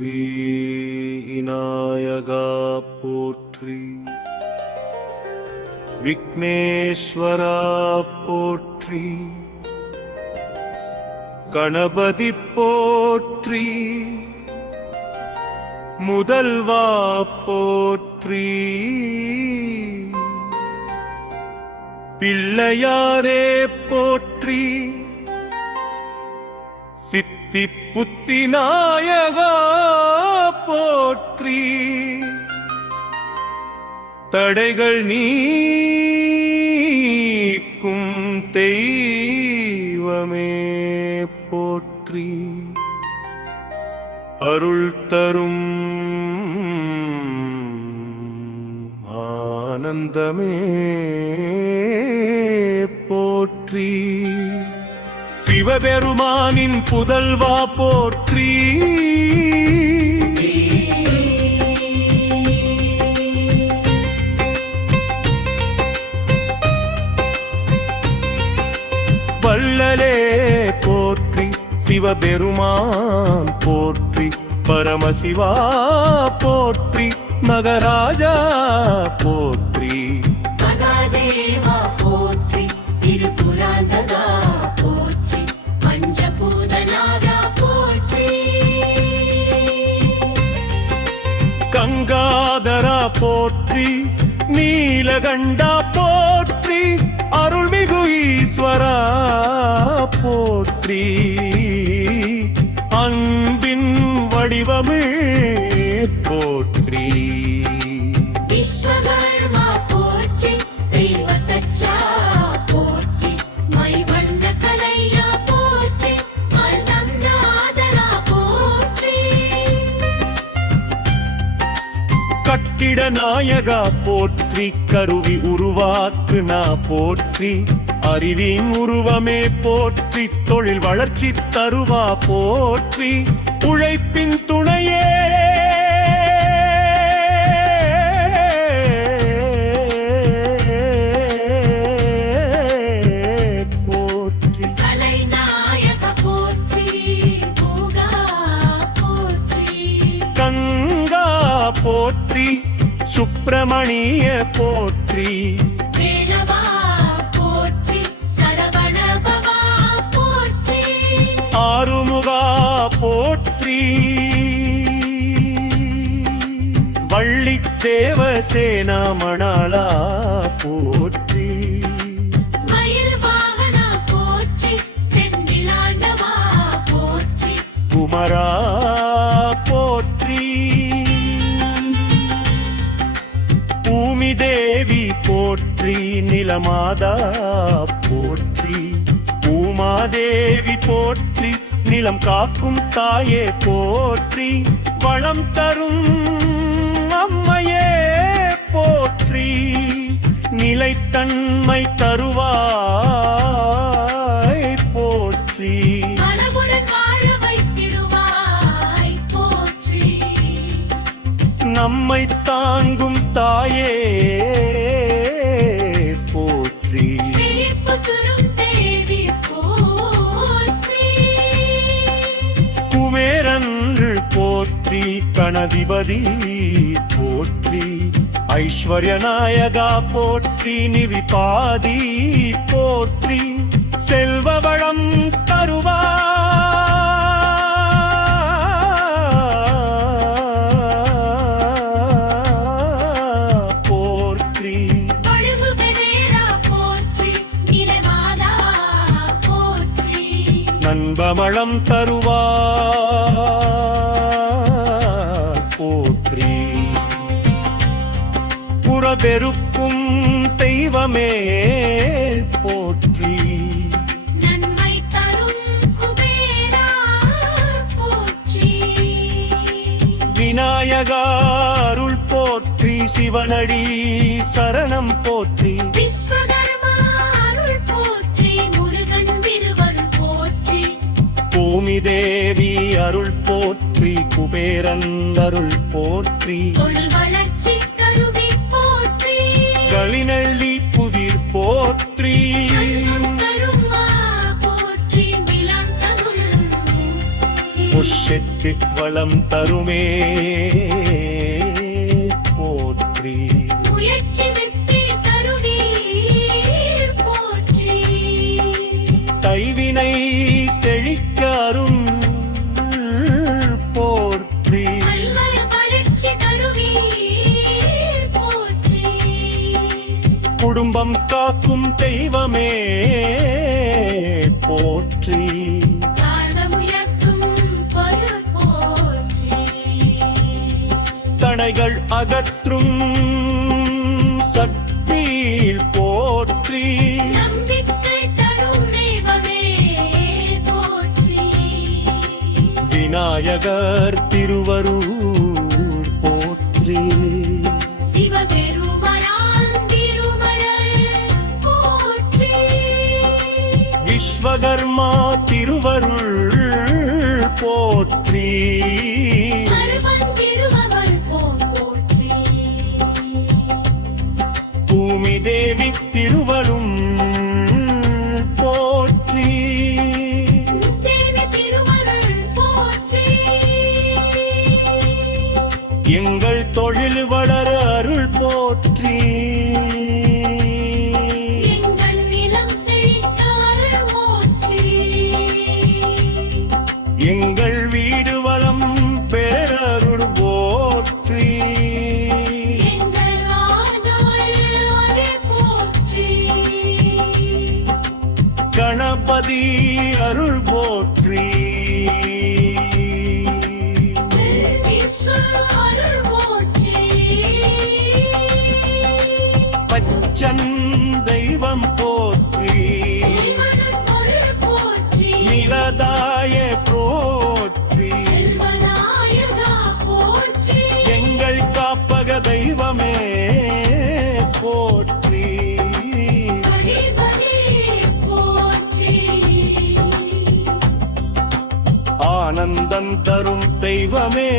போற்றி விநாயகா போற்றி விக்னேஸ்வரா போற்றி கணபதி போற்றி முதல்வா போற்றி பிள்ளையாரே போற்றி சித்தி புத்தி நாயகா போற்றி தடைகள் நீக்கும் தெய்வமே போற்றி அருள் தரும் ஆனந்தமே போற்றி சிவபெருமானின் புதல்வா போற்றி வள்ளலே போற்றி சிவபெருமான் போற்றி பரமசிவா போற்றி மகராஜா போற்றி மகாதேவா போற்றி திருப்புராந்தகா போற்றி பஞ்சபூதநாதா போற்றி கங்காதரா போற்றி நீலகண்டா போற்றி அருள்மிகு ஈஸ்வரா போற்றி அன்பின் வடிவமே போற்றி விஸ்வகர்மா போற்றி தெய்வதச்சா போற்றி மைவண்ண கலையா போற்றி மல்தந்தாதரா போற்றி கட்டிட நாயகா போற்றி கருவி உருவாக்குனா போற்றி அறிவின் உருவமே போற்றி தொழில் வளர்ச்சி தருவா போற்றி உழைப்பின் துணையே போற்றி கலைநாயக போற்றி பூகா போற்றி கங்கா போற்றி சுப்பிரமணிய போற்றி வேலவா போற்றி சரவணபவா போற்றி ஆறுமுகா போற்றி வள்ளி தேவசேனா மணாளா போற்றி மயில் வாகனா போற்றி செந்திலாண்டவா போற்றி குமரா போற்றி பூமி தேவி போற்றி நிலமாதா போற்றி பூமாதேவி போற்றி நிலம் காக்கும் தாயே போற்றி வளம் தரும் அம்மையே போற்றி நிலைத்தன்மை தருவாய் போற்றி வளமுடன் வாழ வைத்திடுவாய் போற்றி நம்மை தாங்கும் தாயே போற்றி சிரிப்பு தரும் தேவி போற்றி குமேரன்று போற்றி கணதிபதி போற்றி ஐஸ்வர்ய நாயகா போற்றி நிவிபாதி போற்றி செல்வ வளம் தருவா போற்றி பழுகு பெரேரா போற்றி நிலமாதா போற்றி நண்பமளம் தருவா போற்றி புறபெருக்கும் தெய்வமே போற்றி நன்மை தரும் குபேரா போற்றி விநாயகா அருள் போற்றி சிவனடி சரணம் போற்றி விஸ்வகர்மா அருள் போற்றி முருகன் திருவருள் போற்றி பூமி தேவி அருள் போற்றி குபேரன் அருள் போற்றி தொழில் வளர்ச்சி கருவி போற்றி களிநள்ளி புதிர் போற்றி தருமா போற்றி நிலம் தருள் முஷெற்கு வளம் தருமே போற்றி முயற்சி வெற்றி தருவீர் போற்றி கைவினை செழிக்காரும் போற்றி கல்வர வளர்ச்சி தருவீர் போற்றி குடும்பம் காக்கும் தெய்வமே போற்றி காரணமுயர்த்தும் பொருள் போற்றி தடைகள் அகற்றும் சக்தி போற்றி நம்பிக்கை தரும் தெய்வமே போற்றி விநாயகர் திருவருள் போற்றி சிவபெருமான் திருமகள் போற்றி விஸ்வகர்மா திருவருள் போற்றி அருவன் திருமகள் போற்றி பூமி தேவி திருவரும் போற்றி தேவி திருமகள் போற்றி எங்கள் தொழில் வளர அருள் போற்றி எங்கள் நிலம் செழிக்க அருள் போற்றி எங்கள் வீடு வளம் பெற அருள் போற்றி எங்கள் ஆண்டவர் அருள் போற்றி கணபதி அருள் போற்றி விஷ்ணு அருள் போற்றி பச்சன் தெய்வம் போற்றி தெய்வன் பொருள் போற்றி நிலதாய போற்றி செல்வநாயகா போற்றி எங்கள் காப்பக தெய்வமே போற்றி கடிபதி போற்றி ஆனந்தம் தரும் தெய்வமே